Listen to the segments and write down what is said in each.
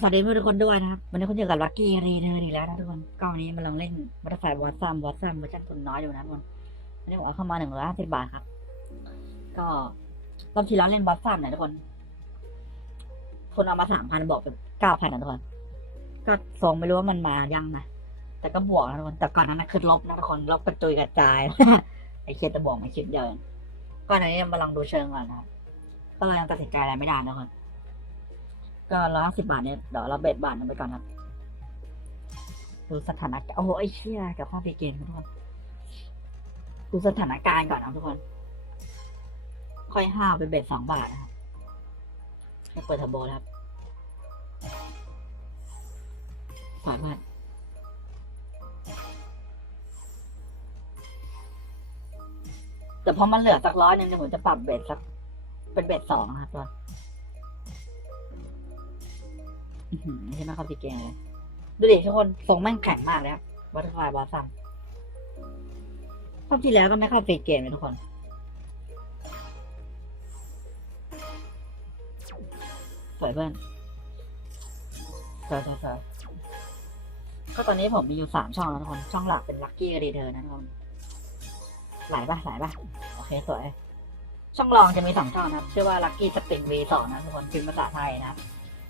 สวัสดีเพื่อนทุกคนด้วยนะครับวันนี้คุณอยู่กับลักกี้รีเนอร์อีกแล้วนะทุกคนก็วันนี้มาลองเล่นบัตเตอร์ไฟวอตซัมวอตซัมเวอร์ชันคนน้อยอยู่นะทุกคนวันนี้ผมเอาเข้ามาหนึ่งร้อยห้าสิบบาทครับ ก็รอบที่แล้วเล่นวอตซัมเนี่ยทุกคนทุนเอามาสามพันบอกเป็นเก้าพันนะทุกคนก็ส่งไม่รู้ว่ามันมายังนะแต่ก็บวกนะทุกคนแต่ก่อนนั้นนะคือลบนะทุกคนลบกระจุยกระจายไอ้เคสจะบอกไม่คิดเดียวเองก็อันนี้มาลองดูเชิงก่อนนะครับก็เลยยังตัดสินใจอะไรไม่ได้นะทุกคน ก็ร้อยห้าสิบาทเนี่ยเดี๋ยวเราเบ็ดบาทนึงไปก่อนครับดูสถานการณ์โอ้โหไอ้เชี่ยกับข้าวปีเกมทุกคนดูสถานการณ์ก่อนนะทุกคน ค่อยห้าวไปเบ็ดสองบาทนะครับให้เปิดเทอร์โบครับสายพันแต่พอมันเหลือสักร้อยนึงเนี่ยผมจะปรับเบ็ดสัก เป็นเบ็ดสองนะครับตัว อื้อหือไม่ใช่แม่เข้าตีเกงเลยดูดิทุกคนทรงแม่งแข็งมากเลยครับวัตถุไฟบอสซัมรอบที่แล้วก็ไม่เข้าตีเกมเลยทุกคน สวยเพื่อนสวยสวยสวยก็ตอนนี้ผมมีอยู่สามช่องแล้วทุกคน ช่องหลักเป็นลัคกี้รีเทอร์นะทุกคนหลายปะหลายปะโอเค สวย ช่องรองจะมีสองช่องนะครับ ชื่อว่าลัคกี้สปิน V2 นะทุกคนพิมพ์ภาษาไทยนะครับ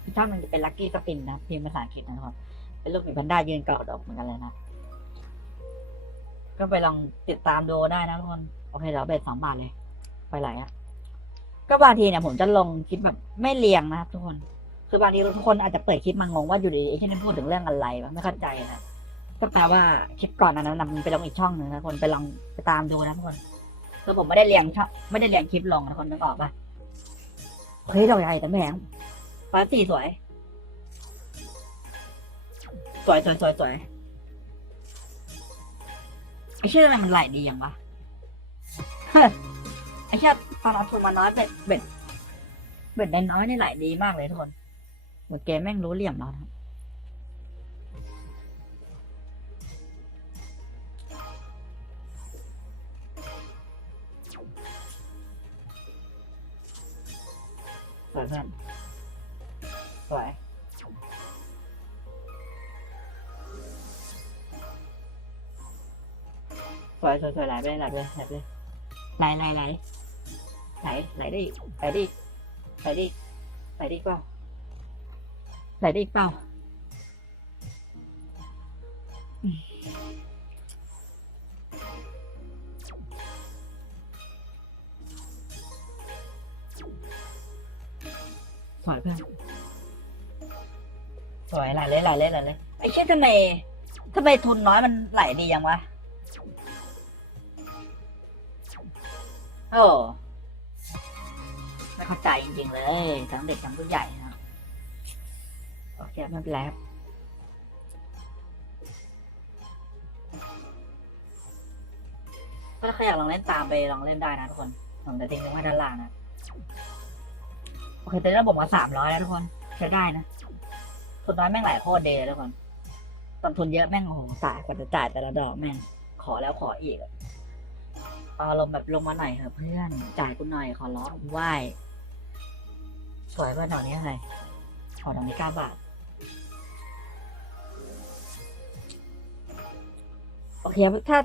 อีกช่องหนึงจะเป็นลั c กี้สปินนะพิมพ์ภาษาอังกฤษนะครับ เป็นลูกหมีแพนด้ายืนเกาะดอกเหมือนกันเลยนะ ก็ไปลองติดตามดูได้นะทุกคนโอเคเดี๋ยวเบ็ดสองบาทเลย ไปไหลอะก็บางทีเนี่ยผมจะลงคลิปแบบไม่เรียงนะครับทุกคน คือบางทีทุกคนอาจจะเปิดคลิปมางงว่าอยู่ดีๆไอ้ที่นี่พูดถึงเรื่องอะไรวะไม่เข้าใจนะก็แปลว่าคลิปก่อนนั้นนะมันไปลงอีกช่องหนึ่งนะทุกคนไปลองไปตามดูนะทุกคนคือผมไม่ได้เรียงช่องไม่ได้เรียงคลิปลงนะทุกคนนึกออกปะเฮ้ยดอกใหญ่แต่แพง ฟ้าสีสวย สวยสวยสวยสวยไอ้เชื่ออะไรมันไหลดีอย่างวะไอ้เชื่อตอนเอาทุนมาน้อยเบ็ดเบ็ดเบ็ดน้อยนี่ไหลดีมากเลยทุกคนเหมือนเกมแม่งรู้เหลี่ยมเราครับสวยเพื่อน สวยสวยสวยสวยไหลไปไหลไปไหลไปไหลไหลไหลไหลไหลได้อีกไหลได้อีกไหลได้อีกไหลได้อีกเปล่าไหลได้อีกเปล่าสวยเพื่อน สวยไหลเลยไหลเลยไหลเลยไอ้เชี่ยทำไมทำไมทุนน้อยมันไหลดียังวะโอ้ไม่เข้าใจจริงๆเลย ทั้งเด็กทั้งผู้ใหญ่นะโอเคไม่เป็นไรครับถ้าใครอยากลองเล่นตามไปลองเล่นได้นะทุกคนผมจะทิ้งลงก์ไว้ด้านล่างนะ โอเคตอนนี้ราบอกมาสามร้อยแล้วทุกคนใช้ได้นะ ทุนน้อยแม่งหลายโคตรเดย์เลยทุกคนต้นทุนเยอะแม่งโอ้โหตายกว่าจะจ่ายแต่ละดอกแม่ง ขอแล้วขออีกอะเอาลงแบบลงมาหน่อยเถอะเพื่อน จ่ายกูหน่อยขอร้องไหว้สวยป่ะดอกนี้อะไรขอดอกนี้เก้าบาทโอเคถ้า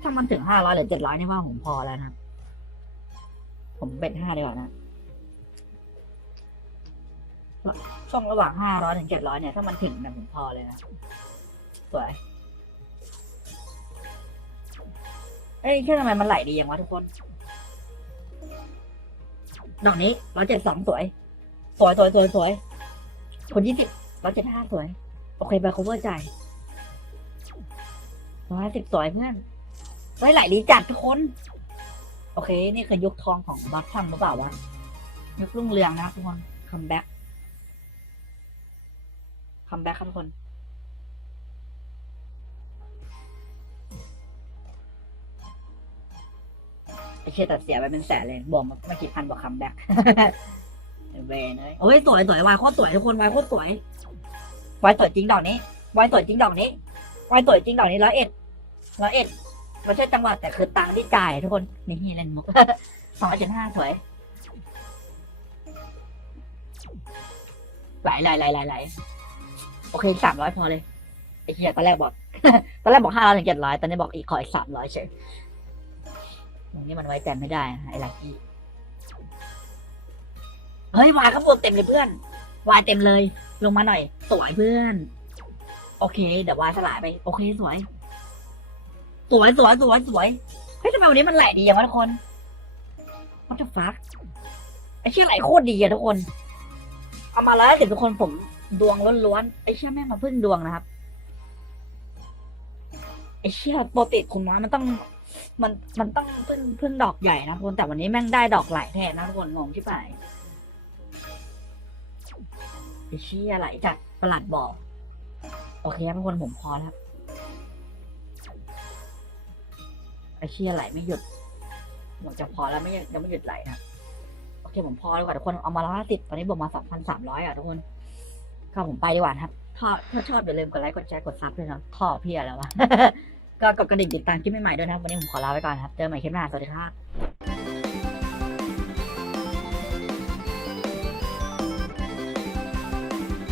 ถ้ามันถึงห้าร้อยหรือเจ็ดร้อยนี่ว่าผมพอแล้วนะครับผมเบ็ดห้าดีกว่านะ ช่วงระหว่างห้าร้อยถึงเจ็ดร้อยเนี่ย ถ้ามันถึงเนี่ยผมพอเลยนะ สวย เอ้ยแค่ทำไมมันไหลดีอย่างวะทุกคน ดอกนี้ร้อยเจ็ดสองสวย สวยสวยสวยสวยคนยี่สิบร้อยเจ็ดห้าสวย โอเคไป cover จ่ายร้อยสิบสวยเพื่อนไว้ไหลดีจัดทุกคน โอเค นี่คือยุคทองของบัคทัมหรือเปล่าวะยุครุ่งเรืองนะทุกคนคัมแบ็ก คัมแบ็กครับทุกคน ไอเชี่ยตัดเสียไปเป็นแสนเลยบวกมาไม่กี่พันกว่าคัมแบ็กเวนเลยโอ้ยสวยสวยวายโคตรสวยทุกคนวายโคตรสวยวายสวยจริงดอกนี้วายสวยจริงดอกนี้วายสวยจริงดอกนี้ร้อยเอ็ดร้อยเอ็ดไม่ใช่จังหวัดแต่คือตังค์ที่จ่ายทุกคนนี่เล่นมุกสองเจ็ดห้าสวยไหลไหลไหลไหลไหล โอเคสามร้อยพอเลยไอ้เหี้ยตอนแรกบอก ตอนแรกบอกห้าร้อยถึงเจ็ดร้อยตอนนี้บอกอีกขออีกสามร้อยเฉยอย่างนี้มันไว้ใจไม่ได้ไอ้ลักกี้เฮ้ยวายข้างบนเต็มเลยเพื่อนวายเต็มเลย ลงมาหน่อย สวยเพื่อน โอเค เดี๋ยววายสลายไป โอเคสวย สวยสวยสวยสวยเฮ้ยทำไมวันนี้มันไหลดีอย่างวะทุกคน what the fuck ไอ้เชี่ยไหลโคตรดีอะทุกคน เอามาแล้วเดี๋ยวทุกคนผม ดวงล้วนๆไอ้เชี่ยแม่งมาพึ่งดวงนะครับไอ้เชี่ยโปรติคุณน้อยมันต้อง มันมันต้องพึ่งพึ่งดอกใหญ่นะทุกคนแต่วันนี้แม่งได้ดอกไหลแทนนะทุกคนงงที่ไปไอ้เชี่ยไหลจากประหลัดบอกโอเคครับทุกคนผมพอแล้วไอ้เชี่ยไหลไม่หยุดผมจะพอแล้วไม่ยังไม่หยุดไหลนะโอเคผมพอดีกว่าทุกคนเอามาร้อยสิบตอนนี้บวกมาสองพันสามร้อยอะทุกคน ก็ผมไปดีกว่านะครับถ้าถ้าชอบอย่าลืมกดไลค์กดแชร์กดซับด้วยนะท่อเพียแล้ววะ ก็กดกระดิ่งติดตามคลิปใหม่ๆด้วยนะครับวันนี้ผมขอลาไปก่อนครับ เจอกันใหม่คลิปหน้า สวัสดีครับ